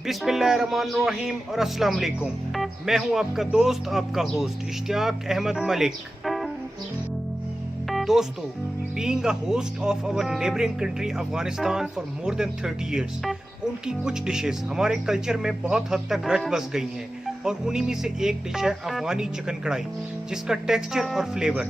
बिस्मिल्लाहिर्रहमानिर्रहीम और अस्सलाम वालेकुम। मैं हूं आपका दोस्त, आपका होस्ट इश्तियाक अहमद मलिक। दोस्तों, being a host of our neighbouring country Afghanistan for more than 30 years, उनकी कुछ डिशेस हमारे कल्चर में बहुत हद तक रच बस गई हैं और उन्हीं में से एक डिश है अफगानी चिकन कढ़ाई, जिसका टेक्सचर और फ्लेवर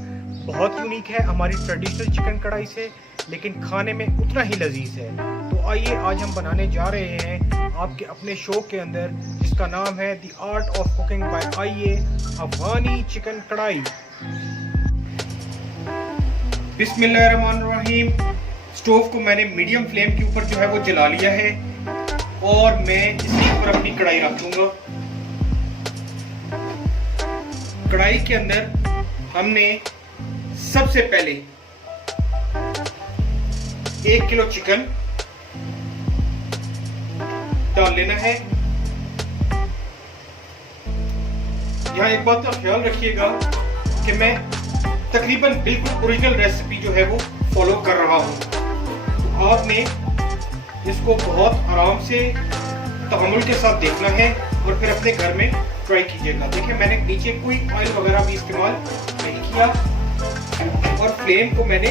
बहुत यूनिक है हमारी ट्रेडिशनल चिकन कढ़ाई से, लेकिन खाने में उतना ही लजीज है। तो आइए आज हम बनाने जा रहे हैं आपके अपने शो के अंदर, जिसका नाम है the art of cooking by आइए अफगानी चिकन कढ़ाई। बिस्मिल्लाहिर्रहमानिर्रहीम। स्टोव को मैंने मीडियम फ्लेम के ऊपर जो है वो जला लिया है और मैं इसके ऊपर अपनी कढ़ाई रख दूंगा। कढ़ाई के अंदर हमने सबसे पहले 1 किलो चिकन डाल लेना है। यहाँ एक बात का ख्याल रखिएगा कि मैं तकरीबन बिल्कुल ओरिजिनल रेसिपी जो है वो फॉलो कर रहा हूँ। तो आपने इसको बहुत आराम से तहम्मुल के साथ देखना है और फिर अपने घर में ट्राई कीजिएगा। देखिए, मैंने नीचे कोई ऑयल वगैरह भी इस्तेमाल नहीं किया और फ्लेम को मैंने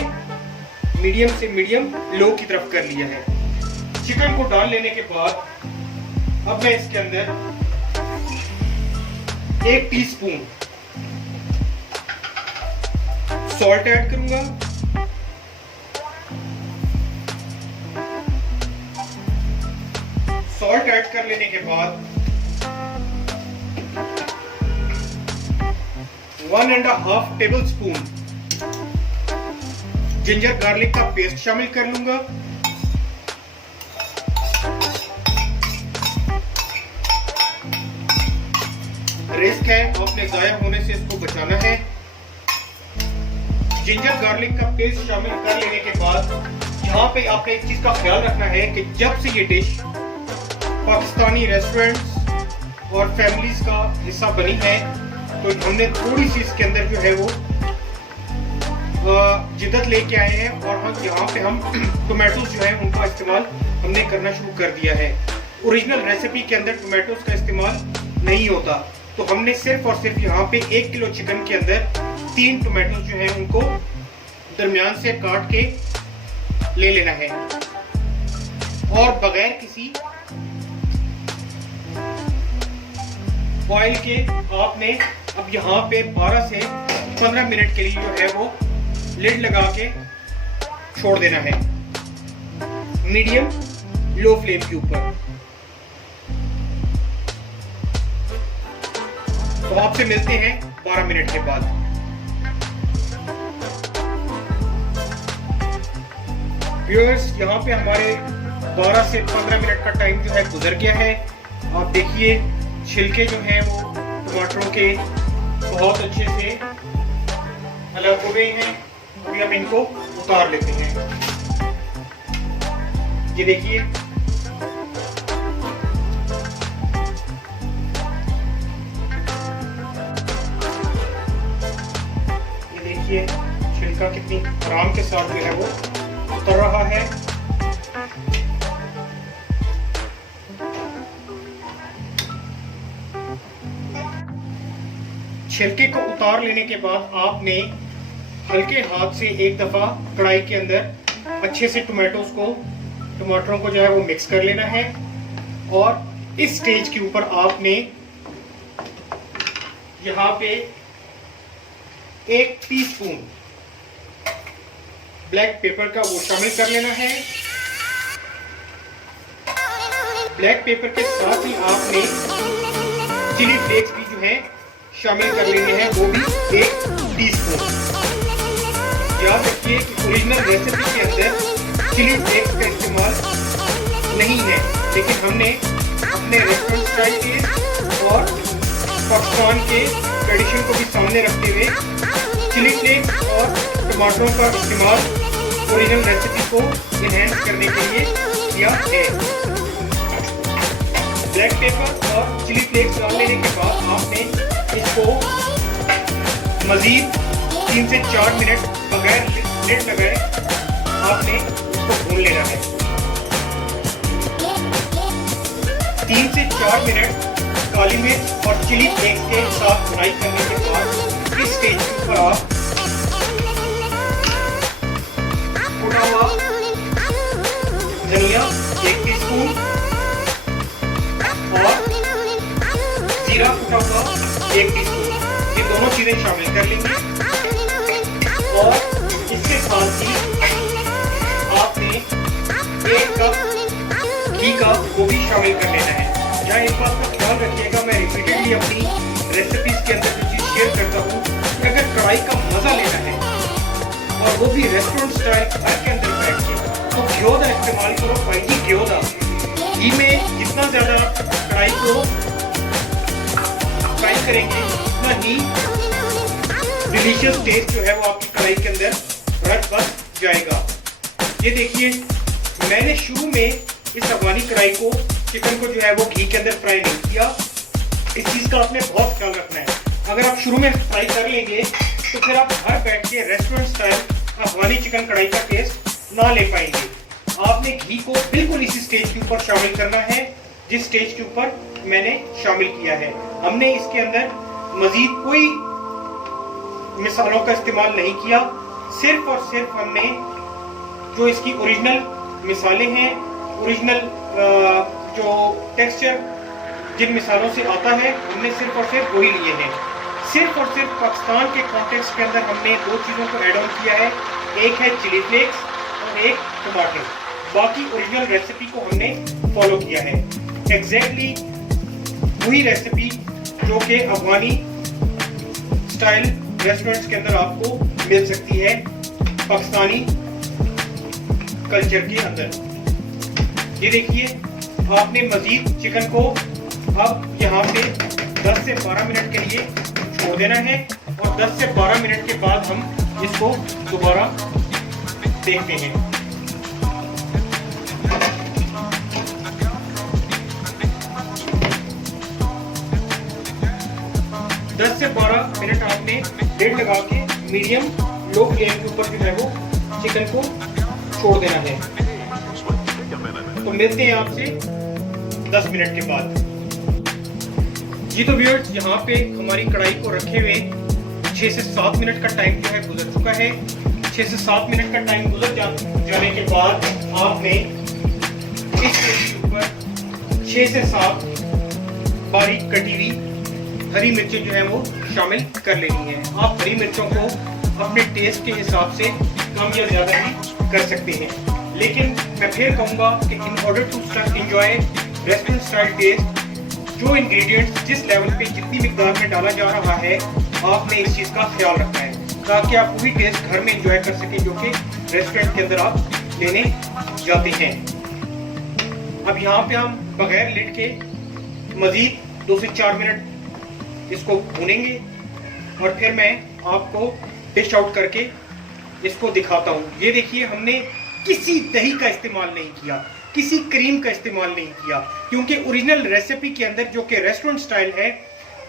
मीडियम से मीडियम लो की तरफ कर लिया है। चिकन को डाल लेने के बाद अब मैं इसके अंदर 1 टीस्पून सॉल्ट ऐड करूंगा। सॉल्ट ऐड कर लेने के बाद 1.5 टेबल स्पून जिंजर गार्लिक का पेस्ट शामिल कर लूंगा। रिस्क है, आपने जाया होने से इसको बचाना है। जिंजर गार्लिक का पेस्ट शामिल कर लेने के बाद यहाँ पे आपने एक चीज का ख्याल रखना है कि जब से ये डिश पाकिस्तानी रेस्टोरेंट्स और फैमिलीज का हिस्सा बनी है, तो हमने थोड़ी सी इसके अंदर जो है वो जिद्दत लेके आए हैं और हम यहाँ पे हम टोमेटोज जो है उनका इस्तेमाल हमने करना शुरू कर दिया है। ओरिजिनल रेसिपी के अंदर टोमेटोज का इस्तेमाल नहीं होता, तो हमने सिर्फ और सिर्फ यहाँ पे 1 किलो चिकन के अंदर 3 टोमेटोज जो है उनको दरमियान से काट के ले लेना है और बगैर किसी ऑयल के आपने अब यहाँ पे 12 से 15 मिनट के लिए जो है वो लिड लगा के छोड़ देना है मीडियम लो फ्लेम के ऊपर। तो आपसे मिलते हैं 12 मिनट के बाद। व्यूअर्स, यहाँ पे हमारे 12 से 15 मिनट का टाइम जो है गुजर गया है। आप देखिए, छिलके जो हैं वो टमाटरों के बहुत अच्छे से अलग हो गए हैं। अभी हम इनको उतार लेते हैं। ये देखिए, छिलका कितनी आराम के साथ जो है वो उतर रहा है। छिलके को उतार लेने के बाद आपने हल्के हाथ से एक दफा कढ़ाई के अंदर अच्छे से टमाटरों को जो है वो मिक्स कर लेना है और इस स्टेज के ऊपर आपने यहाँ पे 1 टीस्पून ब्लैक पेपर का वो शामिल कर लेना है। ब्लैक पेपर के साथ ही आपने चिली फ्लेक्स भी जो है शामिल कर लेने हैं, वो भी 1 टीस्पून। याद रखिए कि ओरिजिनल रेसिपी के अंदर चिली फ्लेक्स का इस्तेमाल नहीं है, लेकिन हमने अपने रेस्टोरेंट स्टाइल के और पाकिस्तान के ट्रेडिशन को भी सामने रखते हुए चिली फ्लेक्स और टमाटरों का इस्तेमाल ओरिजिनल रेसिपी को एनहांस करने के लिए किया है। ब्लैक पेपर और चिली फ्लेक्स डाल लेने के बाद आपने इसको मजीद 3 से 4 मिनट बगैर लिड लगाए आपने इसको भून लेना है। 3 से 4 मिनट काली मिर्च और चिली फ्लेक्स के साथ फ्राई करने के बाद इस स्टेज पर आप कुटा हुआ धनिया 1 टीस्पून और जीरा कुटा हुआ 1 टीस्पून, ये दोनों चीजें शामिल कर लेंगे। और इसके साथ ही आपने 1 कप घी का वो भी शामिल कर लेना है। यहाँ एक बात का ख्याल रखिएगा, मैं रिपीटेडली अपनी रेसिपीज के अंदर जो चीज शेयर करता हूँ कि अगर कढ़ाई का मजा लेना है और वो भी रेस्टोरेंट स्टाइल घर के अंदर बैठ के, तो घियो का इस्तेमाल करो। भाई घियो का घी में जितना ज्यादा कढ़ाई को फ्राई करेंगे उतना ही डिलीशियस टेस्ट जो है वो आपकी कढ़ाई के अंदर रच बस जाएगा। ये देखिए, मैंने शुरू में इस अफगानी कढ़ाई को, चिकन को जो है वो घी के अंदर फ्राई नहीं किया। इस चीज़ का आपने बहुत ख्याल रखना है। अगर आप शुरू में फ्राई कर लेंगे तो फिर आप घर बैठ के रेस्टोरेंट स्टाइल अफगानी चिकन कढ़ाई का टेस्ट ना ले पाएंगे। आपने घी को बिल्कुल इसी स्टेज के ऊपर शामिल करना है जिस स्टेज के ऊपर मैंने शामिल किया है। हमने इसके अंदर मजीद कोई मिसालों का इस्तेमाल नहीं किया, सिर्फ और सिर्फ हमने जो इसकी ओरिजिनल मिसालें हैं, ओरिजिनल जो टेक्सचर जिन मिसालों से आता है, हमने सिर्फ और सिर्फ वही लिए हैं। सिर्फ और सिर्फ पाकिस्तान के कॉन्टेक्स्ट के अंदर हमने 2 चीज़ों को ऐड ऑन किया है, एक है चिली फ्लेक्स और एक टमाटर। बाकी ओरिजिनल रेसिपी को हमने फॉलो किया है, एग्जैक्टली वही रेसिपी जो कि अफगानी स्टाइल रेस्टोरेंट्स के अंदर आपको मिल सकती है पाकिस्तानी कल्चर के अंदर। ये देखिए, आपने मजीद चिकन को अब यहाँ पे 10 से 12 मिनट के लिए छोड़ देना है और 10 से 12 मिनट के बाद हम इसको दोबारा देखते हैं। दस से 12 मिनट आपने लिड लगा के मीडियम लो फ्लेम के ऊपर जो है वो चिकन को छोड़ देना है। तो मिलते हैं आपसे 10 मिनट के बाद। जी तो व्यूअर्स, यहाँ पे हमारी कढ़ाई को रखे हुए 6 से 7 मिनट का टाइम जो है गुजर चुका है। 6 से 7 मिनट का टाइम गुजर जाने के बाद आपने इस के ऊपर 6 से 7 बारीक कटी हुई हरी मिर्चें जो है वो शामिल कर लेनी है। आप हरी मिर्चों को अपने टेस्ट के हिसाब से कम या ज़्यादा ही कर सकते हैं, लेकिन मैं फिर कहूँगा कि in order to enjoy restaurant style taste, जो इंग्रेडिएंट्स जिस लेवल पे जितनी मिकदार में डाला जा रहा है, आपने इस चीज़ का ख्याल रखना है ताकि आप वही टेस्ट घर में एंजॉय कर सकें जो कि रेस्टोरेंट के अंदर आप लेने जाते हैं। अब यहाँ पे हम बगैर लिड के मजीद 2 से 4 मिनट इसको भूनेंगे और फिर मैं आपको डिश आउट करके इसको दिखाता हूँ। ये देखिए, हमने किसी दही का इस्तेमाल नहीं किया, किसी क्रीम का इस्तेमाल नहीं किया, क्योंकि ओरिजिनल रेसिपी के अंदर जो कि रेस्टोरेंट स्टाइल है,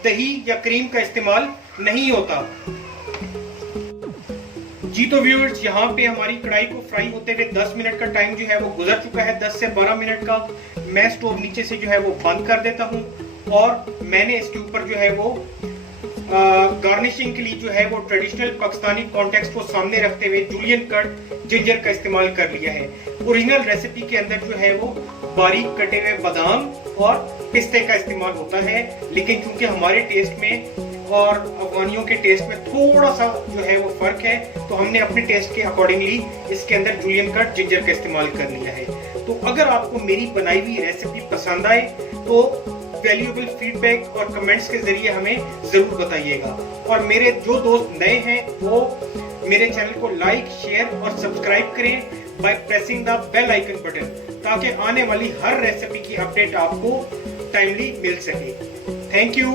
दही या क्रीम का इस्तेमाल नहीं होता। जी तो व्यूअर्स, यहाँ पे हमारी कढ़ाई को फ्राई होते हुए 10 मिनट का टाइम जो है वो गुजर चुका है, 10 से 12 मिनट का। मैं स्टोव नीचे से जो है वो बंद कर देता हूँ और मैंने इसके ऊपर जो है वो गार्निशिंग के लिए जो है वो ट्रेडिशनल पाकिस्तानी कॉन्टेक्स्ट को सामने रखते हुए जूलियन कट जिंजर का इस्तेमाल कर लिया है। ओरिजिनल रेसिपी के अंदर जो है वो बारीक कटे हुए बादाम और पिस्ते का इस्तेमाल होता है, लेकिन चूंकि हमारे टेस्ट में और अफगानियों के टेस्ट में थोड़ा सा जो है वो फर्क है, तो हमने अपने टेस्ट के अकॉर्डिंगली इसके अंदर जूलियन कट जिंजर का इस्तेमाल कर लिया है। तो अगर आपको मेरी बनाई हुई रेसिपी पसंद आए तो वैल्यूएबल फीडबैक और कमेंट्स के जरिए हमें जरूर बताइएगा। और मेरे जो दोस्त नए हैं वो मेरे चैनल को लाइक, शेयर और सब्सक्राइब करें by pressing the bell icon button, ताकि आने वाली हर रेसिपी की अपडेट आपको टाइमली मिल सके। Thank you.